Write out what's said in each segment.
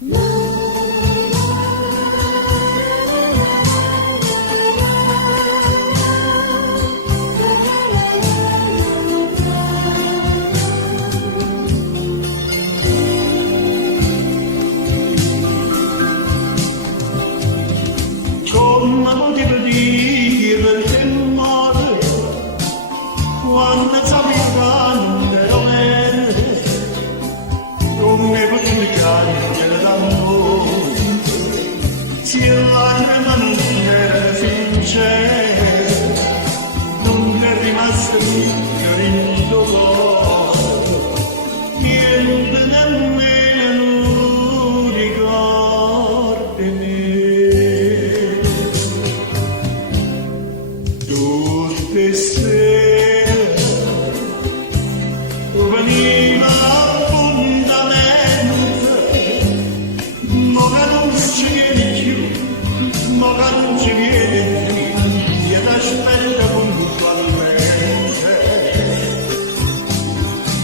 Come motivo di il mare quando t'abitano nella mente non mi pubblicare nell'amore si l'anima non era finché non è rimasto più in dolore niente nemmeno ricordi me. Tutte sere veniva l'appuntamento, ma che non ci viene più, ma che non ci viene più, io t'aspetto puntualmente.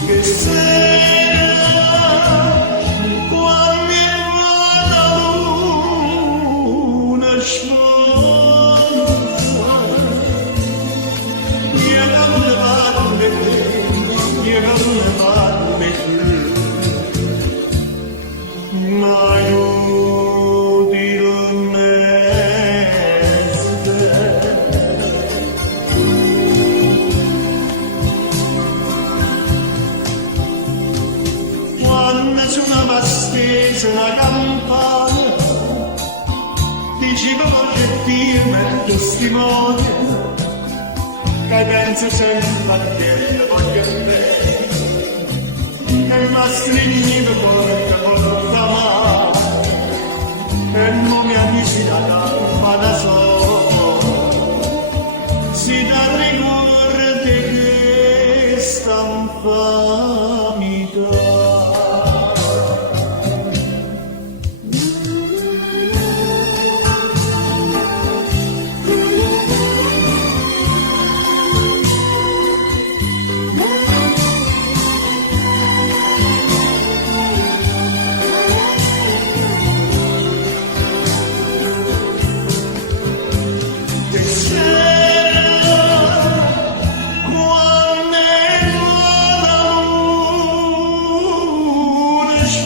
Che sera, quando la luna sfonda, ma io ti quando suonava stesa la campana diceva oggettivamente testimone che penso sempre a te voglio bene e mi stringiva porta male e non mi amici da campana solo si dà rigore che stampa mi dà. Wish